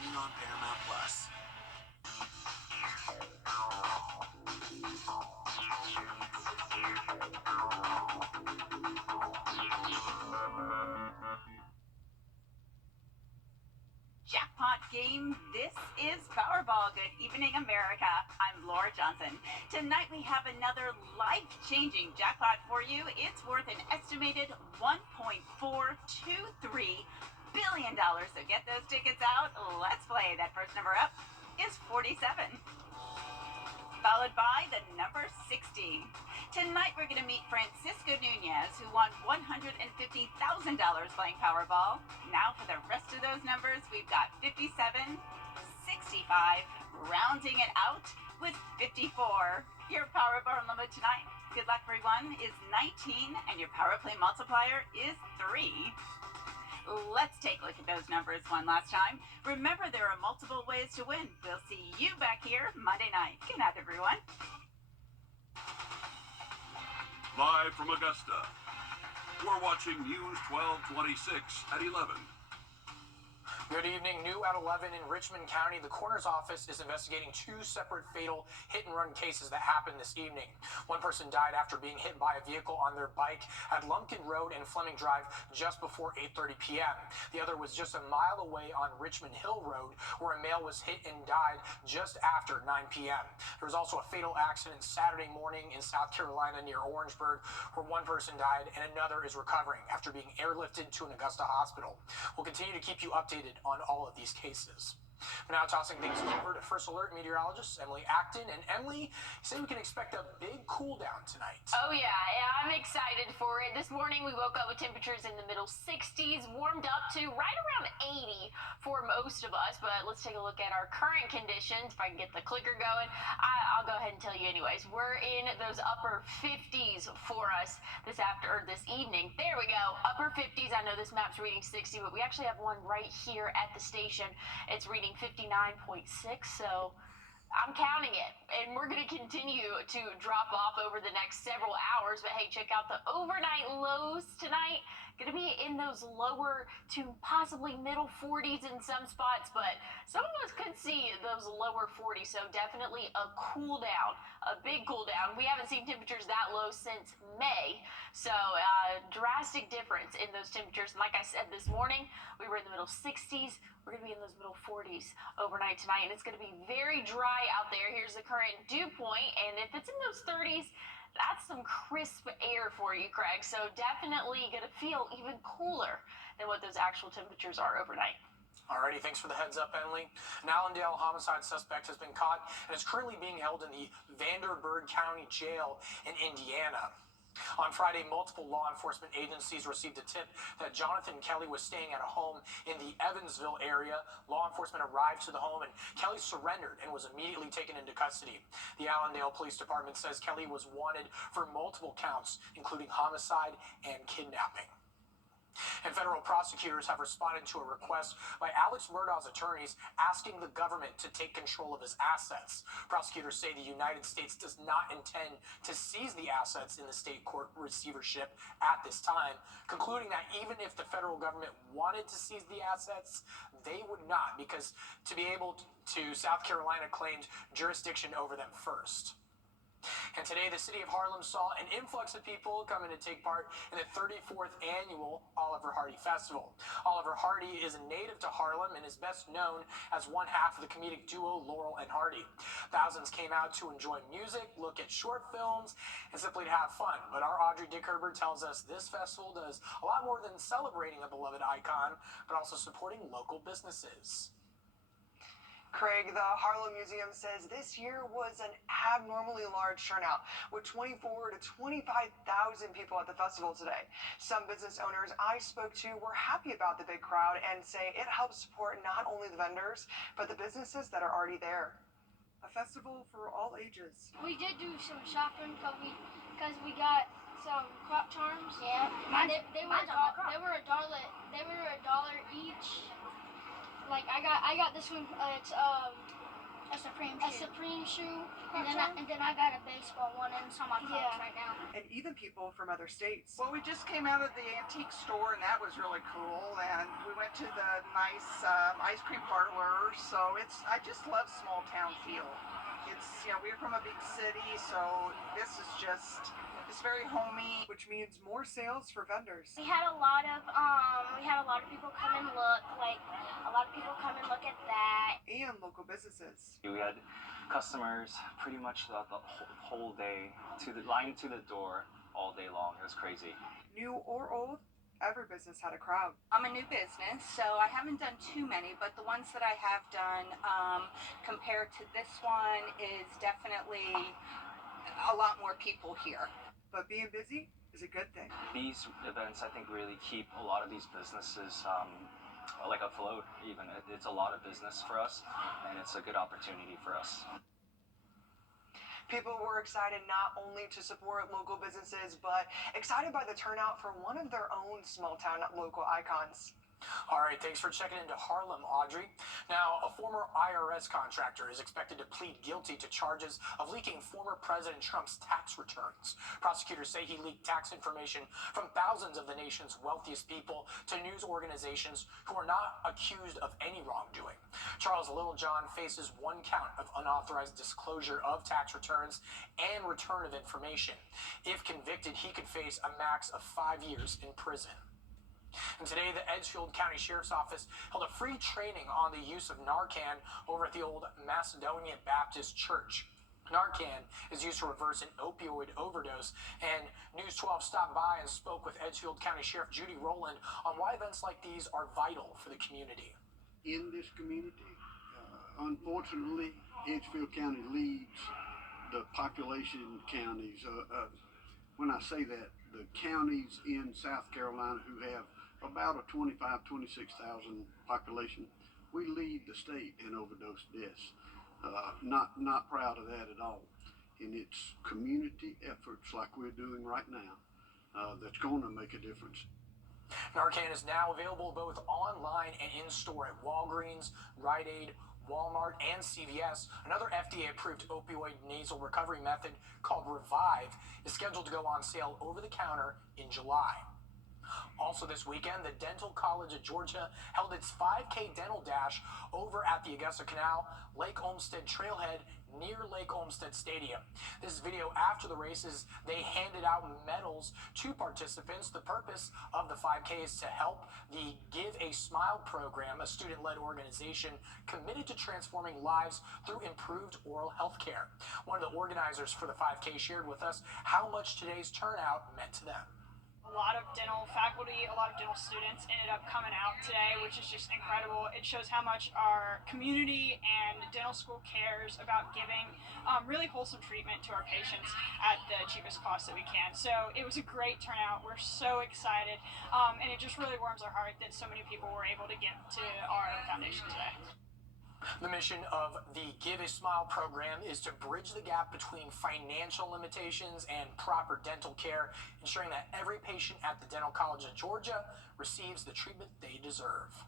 streaming on Paramount Plus. Jackpot game. This is Powerball. Good evening, America. I'm Laura Johnson. Tonight we have another life-changing jackpot for you. It's worth an estimated $1.423 billion. So get those tickets out. Let's play. That first number up is 47. Followed by the number 60. Tonight we're going to meet Francisco Nunez, who won $150,000 playing Powerball. Now for the rest of those numbers, we've got 57, 65, rounding it out with 54. Your Powerball number tonight, good luck everyone, is 19, and your Power Play multiplier is 3. Let's take a look at those numbers one last time. Remember, there are multiple ways to win. We'll see you back here Monday night. Good night, everyone. Live from Augusta, we're watching News 1226 at 11. Good evening. New at 11 in Richmond County. The coroner's office is investigating two separate fatal hit-and-run cases that happened this evening. One person died after being hit by a vehicle on their bike at Lumpkin Road and Fleming Drive just before 8:30 p.m. The other was just a mile away on Richmond Hill Road, where a male was hit and died just after 9 p.m. There was also a fatal accident Saturday morning in South Carolina near Orangeburg, where one person died and another is recovering after being airlifted to an Augusta hospital. We'll continue to keep you updated on all of these cases. We're now tossing things over to First Alert meteorologist Emily Acton. And Emily, you say we can expect a big cool down tonight. Oh yeah, I'm excited for it. This morning we woke up with temperatures in the middle 60s, warmed up to right around 80 for most of us. But let's take a look at our current conditions. If I can get the clicker going, I'll go ahead and tell you anyways. We're in those upper 50s for us this evening. There we go, upper 50s. I know this map's reading 60, but we actually have one right here at the station. It's reading 59.6, so I'm counting it, and we're going to continue to drop off over the next several hours. But hey, check out the overnight lows tonight. Going to be in those lower to possibly middle 40s in some spots, but some of us could see those lower 40s, so definitely a cool down, a big cool down. We haven't seen temperatures that low since May, so drastic difference in those temperatures. And like I said this morning, we were in the middle 60s. We're going to be in those middle 40s overnight tonight, and it's going to be very dry out there. Here's the current dew point, and if it's in those 30s, that's some crisp air for you, Craig. So definitely going to feel even cooler than what those actual temperatures are overnight. Alrighty, thanks for the heads up, Emily. An Allendale homicide suspect has been caught and is currently being held in the Vanderburgh County Jail in Indiana. On Friday, multiple law enforcement agencies received a tip that Jonathan Kelly was staying at a home in the Evansville area. Law enforcement arrived to the home, and Kelly surrendered and was immediately taken into custody. The Allendale Police Department says Kelly was wanted for multiple counts, including homicide and kidnapping. And federal prosecutors have responded to a request by Alex Murdaugh's attorneys asking the government to take control of his assets. Prosecutors say the United States does not intend to seize the assets in the state court receivership at this time, concluding that even if the federal government wanted to seize the assets, they would not, because to be able to, South Carolina claimed jurisdiction over them first. And today, the city of Harlem saw an influx of people coming to take part in the 34th annual Oliver Hardy Festival. Oliver Hardy is a native to Harlem and is best known as one half of the comedic duo Laurel and Hardy. Thousands came out to enjoy music, look at short films, and simply to have fun. But our Audrey Dickerber tells us this festival does a lot more than celebrating a beloved icon, but also supporting local businesses. Craig, the Harlem Museum says this year was an abnormally large turnout, with 24 to 25,000 people at the festival today. Some business owners I spoke to were happy about the big crowd and say it helps support not only the vendors, but the businesses that are already there. A festival for all ages. We did do some shopping because we got some crop charms. Yeah, They were a dollar. They were $1 each. Like I got this one. It's A Supreme shoe. And then I got a baseball one, and it's on my couch right now. And even people from other states. Well, we just came out of the antique store, and that was really cool. And we went to the nice ice cream parlor. So I just love small town feel. We're from a big city, so this is it's very homey. Which means more sales for vendors. We had a lot of people come and look. Like a lot of people come and look at that. And local businesses. We had customers pretty much the whole day, line to the door all day long. It was crazy. New or old, every business had a crowd. I'm a new business, so I haven't done too many, but the ones that I have done compared to this one is definitely a lot more people here. But being busy is a good thing. These events, I think, really keep a lot of these businesses like afloat. Even it's a lot of business for us, and it's a good opportunity for us. People were excited not only to support local businesses, but excited by the turnout for one of their own small town local icons. All right, thanks for checking into Harlem, Audrey. Now, a former IRS contractor is expected to plead guilty to charges of leaking former President Trump's tax returns. Prosecutors say he leaked tax information from thousands of the nation's wealthiest people to news organizations who are not accused of any wrongdoing. Charles Littlejohn faces one count of unauthorized disclosure of tax returns and return of information. If convicted, he could face a max of 5 years in prison. And today, the Edgefield County Sheriff's Office held a free training on the use of Narcan over at the old Macedonia Baptist Church. Narcan is used to reverse an opioid overdose, and News 12 stopped by and spoke with Edgefield County Sheriff Judy Rowland on why events like these are vital for the community. In this community, unfortunately, Edgefield County leads the population counties. When I say that, the counties in South Carolina who have about a 26,000 population, we lead the state in overdose deaths. Not proud of that at all. And it's community efforts like we're doing right now that's going to make a difference. Narcan is now available both online and in-store at Walgreens, Rite Aid, Walmart, and CVS. Another FDA-approved opioid nasal recovery method called Revive is scheduled to go on sale over the counter in July. Also this weekend, the Dental College of Georgia held its 5K dental dash over at the Augusta Canal, Lake Olmsted Trailhead near Lake Olmsted Stadium. This video after the races, they handed out medals to participants. The purpose of the 5K is to help the Give a Smile program, a student-led organization committed to transforming lives through improved oral health care. One of the organizers for the 5K shared with us how much today's turnout meant to them. A lot of dental faculty, a lot of dental students ended up coming out today, which is just incredible. It shows how much our community and dental school cares about giving really wholesome treatment to our patients at the cheapest cost that we can. So it was a great turnout. We're so excited, and it just really warms our heart that so many people were able to give to our foundation today. The mission of the Give a Smile program is to bridge the gap between financial limitations and proper dental care, ensuring that every patient at the Dental College of Georgia receives the treatment they deserve.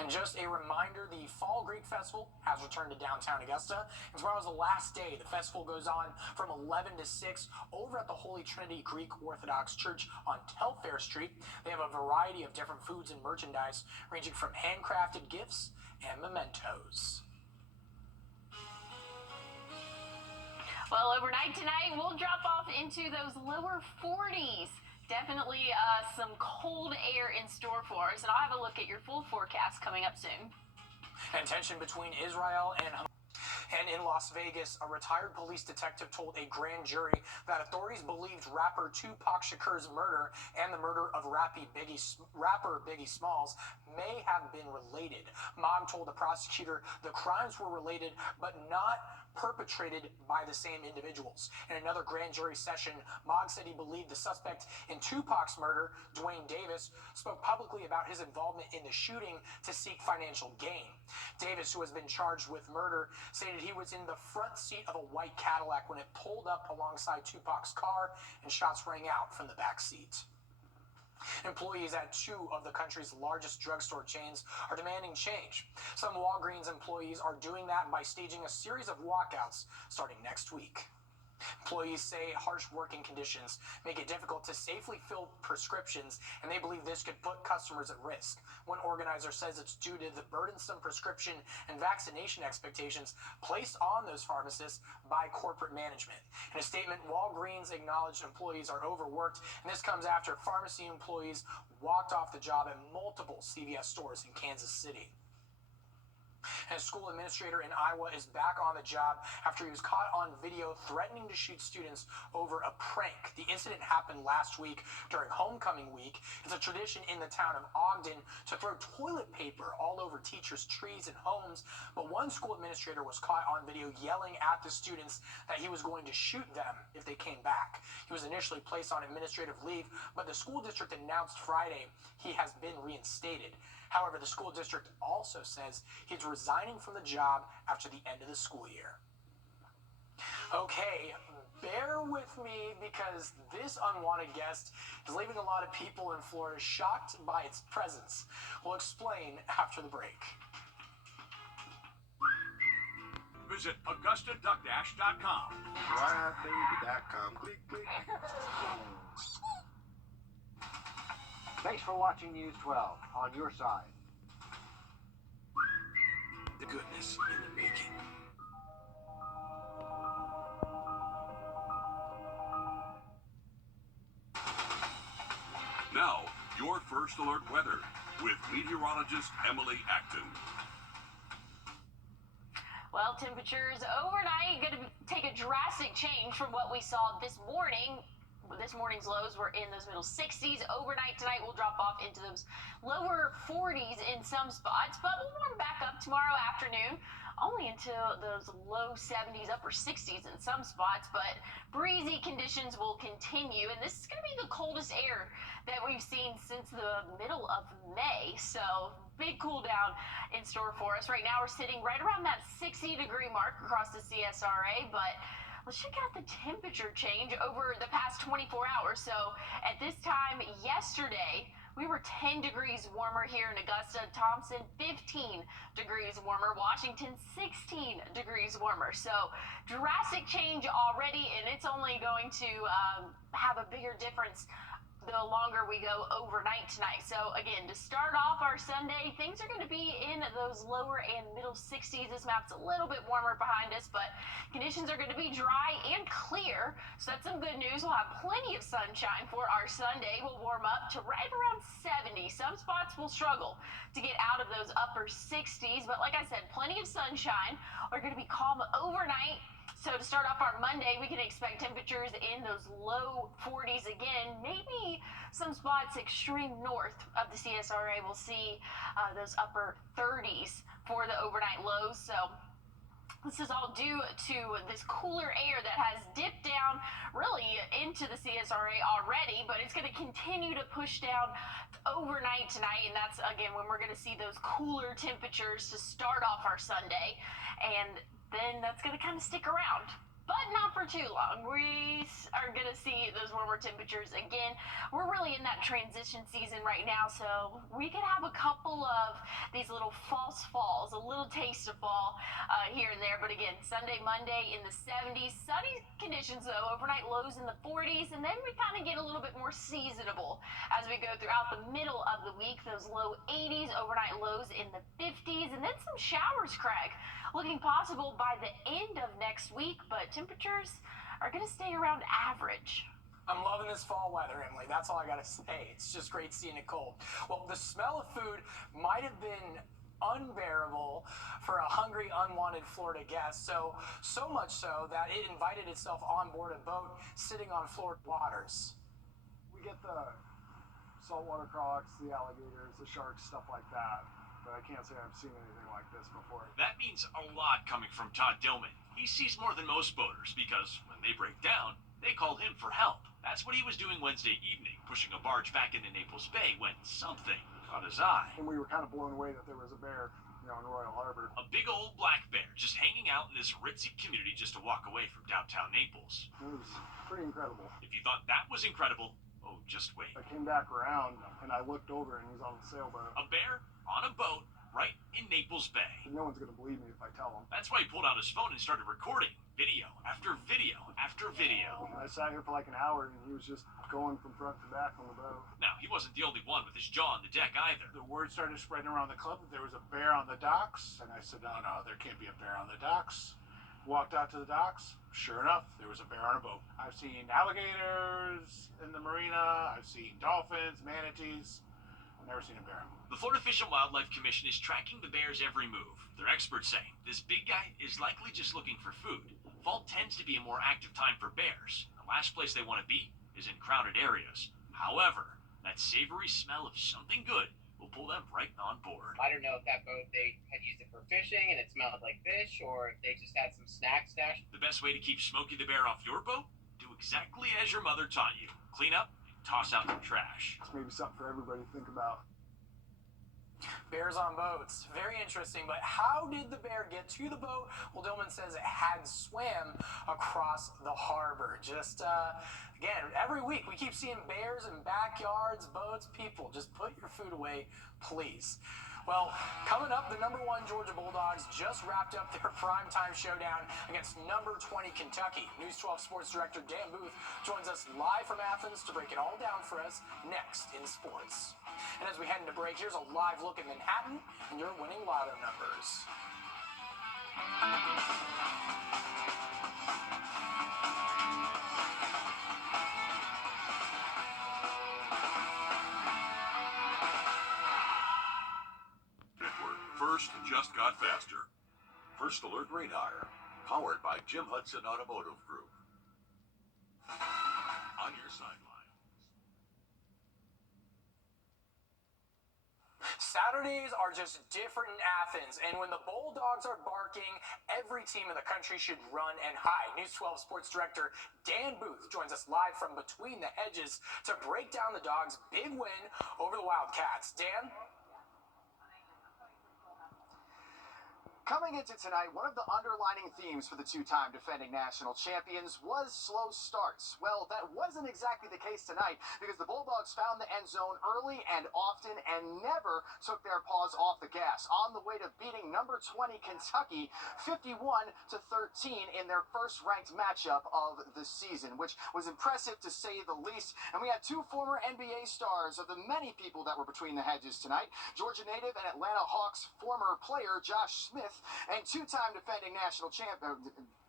And just a reminder, the Fall Greek Festival has returned to downtown Augusta. And tomorrow's the last day. The festival goes on from 11 to 6 over at the Holy Trinity Greek Orthodox Church on Telfair Street. They have a variety of different foods and merchandise, ranging from handcrafted gifts and mementos. Well, overnight tonight, we'll drop off into those lower 40s. Definitely some cold air in store for us, and I'll have a look at your full forecast coming up soon. And tension between Israel and Hamas. And in Las Vegas, a retired police detective told a grand jury that authorities believed rapper Tupac Shakur's murder and the murder of rapper Biggie Smalls may have been related. Mom told the prosecutor the crimes were related, but not perpetrated by the same individuals. In another grand jury session, Mogg said he believed the suspect in Tupac's murder, Dwayne Davis, spoke publicly about his involvement in the shooting to seek financial gain. Davis, who has been charged with murder, stated he was in the front seat of a white Cadillac when it pulled up alongside Tupac's car and shots rang out from the back seat. Employees at two of the country's largest drugstore chains are demanding change. Some Walgreens employees are doing that by staging a series of walkouts starting next week. Employees say harsh working conditions make it difficult to safely fill prescriptions, and they believe this could put customers at risk. One organizer says it's due to the burdensome prescription and vaccination expectations placed on those pharmacists by corporate management. In a statement, Walgreens acknowledged employees are overworked, and this comes after pharmacy employees walked off the job at multiple CVS stores in Kansas City. And a school administrator in Iowa is back on the job after he was caught on video threatening to shoot students over a prank. The incident happened last week during homecoming week. It's a tradition in the town of Ogden to throw toilet paper all over teachers' trees and homes, but one school administrator was caught on video yelling at the students that he was going to shoot them if they came back. He was initially placed on administrative leave, but the school district announced Friday he has been reinstated. However, the school district also says he's resigning from the job after the end of the school year. Okay, bear with me because this unwanted guest is leaving a lot of people in Florida shocked by its presence. We'll explain after the break. Visit AugustaDuckDash.com. Wrdw.com. Click, click. Thanks for watching News 12 on your side. The goodness in the making. Now, your first alert weather with meteorologist Emily Acton. Well, temperatures overnight going to take a drastic change from what we saw this morning. This morning's lows were in those middle 60s. Overnight tonight we'll drop off into those lower 40s in some spots, but we'll warm back up tomorrow afternoon, only into those low 70s, upper 60s in some spots, but breezy conditions will continue, and this is going to be the coldest air that we've seen since the middle of May, so big cool down in store for us. Right now we're sitting right around that 60-degree mark across the CSRA, but let's check out the temperature change over the past 24 hours. So at this time yesterday, we were 10 degrees warmer here in Augusta. Thompson, 15 degrees warmer. Washington, 16 degrees warmer. So drastic change already, and it's only going to have a bigger difference the longer we go overnight tonight. So again, to start off our Sunday, things are going to be in those lower and middle 60s. This map's a little bit warmer behind us, but conditions are going to be dry and clear. So that's some good news. We'll have plenty of sunshine for our Sunday. We'll warm up to right around 70. Some spots will struggle to get out of those upper 60s, but like I said, plenty of sunshine. We're going to be calm overnight. So to start off our Monday, we can expect temperatures in those low 40s again. Maybe some spots extreme north of the CSRA will see those upper 30s for the overnight lows. So this is all due to this cooler air that has dipped down really into the CSRA already, but it's going to continue to push down overnight tonight, and that's again when we're going to see those cooler temperatures to start off our Sunday, and then that's going to kind of stick around, but not for too long. We are going to see those warmer temperatures again. We're really in that transition season right now, so we could have a couple of these little false falls, a little taste of fall here and there. But again, Sunday, Monday in the 70s, sunny conditions though, overnight lows in the 40s, and then we kind of get a little bit more seasonable as we go throughout the middle of the week. Those low 80s, overnight lows in the 50s, and then some showers, Craig, looking possible by the end of next week, but temperatures are going to stay around average. I'm loving this fall weather, Emily. That's all I got to say. It's just great seeing it cold. Well, the smell of food might have been unbearable for a hungry, unwanted Florida guest, so much so that it invited itself on board a boat sitting on Florida waters. We get the saltwater crocs, the alligators, the sharks, stuff like that. But I can't say I've seen anything like this before. That means a lot coming from Todd Dillman. He sees more than most boaters because when they break down, they call him for help. That's what he was doing Wednesday evening, pushing a barge back into Naples Bay when something caught his eye. And we were kind of blown away that there was a bear, in Royal Harbor. A big old black bear just hanging out in this ritzy community just a walk away from downtown Naples. It was pretty incredible. If you thought that was incredible, Oh, just wait. I came back around and I looked over and he was on the sailboat. A bear on a boat right in Naples Bay. No one's gonna believe me if I tell them. That's why he pulled out his phone and started recording video after video after video. And I sat here for like an hour and he was just going from front to back on the boat. Now, he wasn't the only one with his jaw on the deck either. The word started spreading around the club that there was a bear on the docks, and I said, no, there can't be a bear on the docks. Walked out to the docks. Sure enough, there was a bear on a boat. I've seen alligators in the marina. I've seen dolphins, manatees. I've never seen a bear. The Florida Fish and Wildlife Commission is tracking the bear's every move. Their experts say this big guy is likely just looking for food. Fall tends to be a more active time for bears. The last place they want to be is in crowded areas. However, that savory smell of something good will pull them right on board. I don't know if that boat, they had used it for fishing and it smelled like fish, or if they just had some snacks stashed. The best way to keep Smokey the Bear off your boat? Do exactly as your mother taught you. Clean up and toss out the trash. It's maybe something for everybody to think about. Bears on boats. Very interesting, but how did the bear get to the boat? Well, Dillman says it had swam across the harbor. Just, again, every week we keep seeing bears in backyards, boats, people. Just put your food away, please. Well, coming up, the #1 Georgia Bulldogs just wrapped up their primetime showdown against #20 Kentucky. News 12 Sports Director Dan Booth joins us live from Athens to break it all down for us next in sports. And as we head into break, here's a live look at Manhattan and your winning lotto numbers. First just got faster. First Alert Radar, powered by Jim Hudson Automotive Group. On your sideline. Saturdays are just different in Athens, and when the Bulldogs are barking, every team in the country should run and hide. News 12 Sports Director Dan Booth joins us live from between the hedges to break down the Dogs' big win over the Wildcats. Dan? Coming into tonight, one of the underlining themes for the two-time defending national champions was slow starts. Well, that wasn't exactly the case tonight because the Bulldogs found the end zone early and often and never took their paws off the gas on the way to beating #20 Kentucky 51-13 in their first-ranked matchup of the season, which was impressive to say the least. And we had two former NBA stars of the many people that were between the hedges tonight, Georgia native and Atlanta Hawks former player Josh Smith, and two-time defending national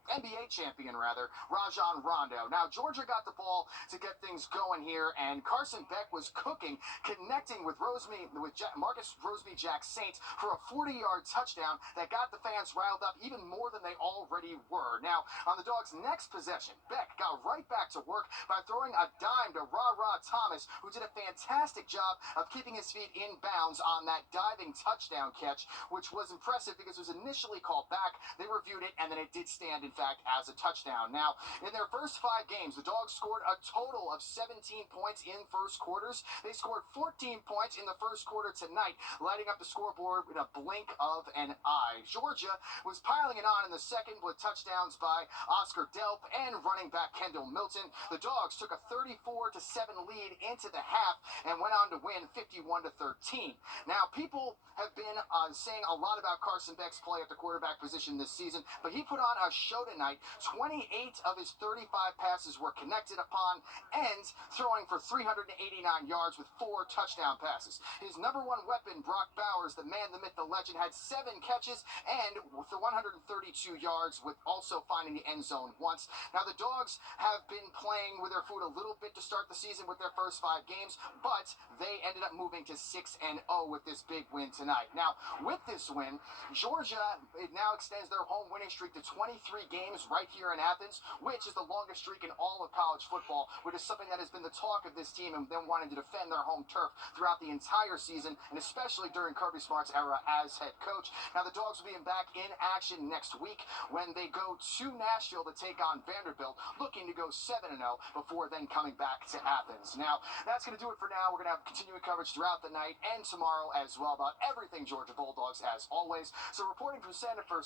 NBA champion, Rajon Rondo. Now, Georgia got the ball to get things going here, and Carson Beck was cooking, connecting with Marcus Rosemy-Jack Saint for a 40-yard touchdown that got the fans riled up even more than they already were. Now, on the Dogs' next possession, Beck got right back to work by throwing a dime to Ra Thomas, who did a fantastic job of keeping his feet in bounds on that diving touchdown catch, which was impressive because it was initially called back. They reviewed it, and then it did stand, in fact, as a touchdown. Now, in their first 5 games, the Dogs scored a total of 17 points in first quarters. They scored 14 points in the first quarter tonight, lighting up the scoreboard in a blink of an eye. Georgia was piling it on in the second with touchdowns by Oscar Delp and running back Kendall Milton. The Dogs took a 34-7 lead into the half and went on to win 51-13. Now, people have been saying a lot about Carson Beck's play at the quarterback position this season, but he put on a show tonight. 28 of his 35 passes were connected upon and throwing for 389 yards with 4 touchdown passes. His #1 weapon, Brock Bowers, the man, the myth, the legend, had 7 catches and with 132 yards with also finding the end zone once. Now, the Dogs have been playing with their foot a little bit to start the season with their first 5 games, but they ended up moving to 6-0 with this big win tonight. Now, with this win, Georgia, it now extends their home winning streak to 23 games right here in Athens, which is the longest streak in all of college football, which is something that has been the talk of this team and them wanting to defend their home turf throughout the entire season, and especially during Kirby Smart's era as head coach. Now, the Dogs will be back in action next week when they go to Nashville to take on Vanderbilt, looking to go 7-0 before then coming back to Athens. Now, that's going to do it for now. We're going to have continuing coverage throughout the night and tomorrow as well about everything Georgia Bulldogs as always. So reporting from Sanford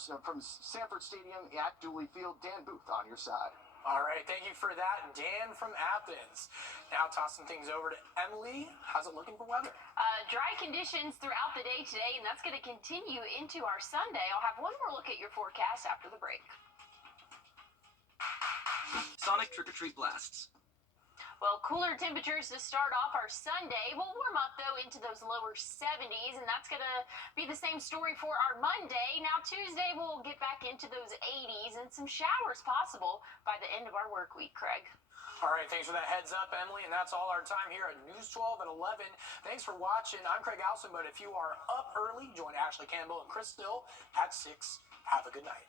Stadium at Dooley Field, Dan Booth on your side. All right, thank you for that, Dan from Athens. Now tossing things over to Emily. How's it looking for weather? Dry conditions throughout the day today, and that's going to continue into our Sunday. I'll have one more look at your forecast after the break. Sonic trick-or-treat blasts. Well, cooler temperatures to start off our Sunday. We'll warm up, though, into those lower 70s, and that's going to be the same story for our Monday. Now, Tuesday, we'll get back into those 80s and some showers possible by the end of our work week, Craig. All right, thanks for that heads up, Emily, and that's all our time here at News 12 at 11. Thanks for watching. I'm Craig Alson, but if you are up early, join Ashley Campbell and Chris Still at 6. Have a good night.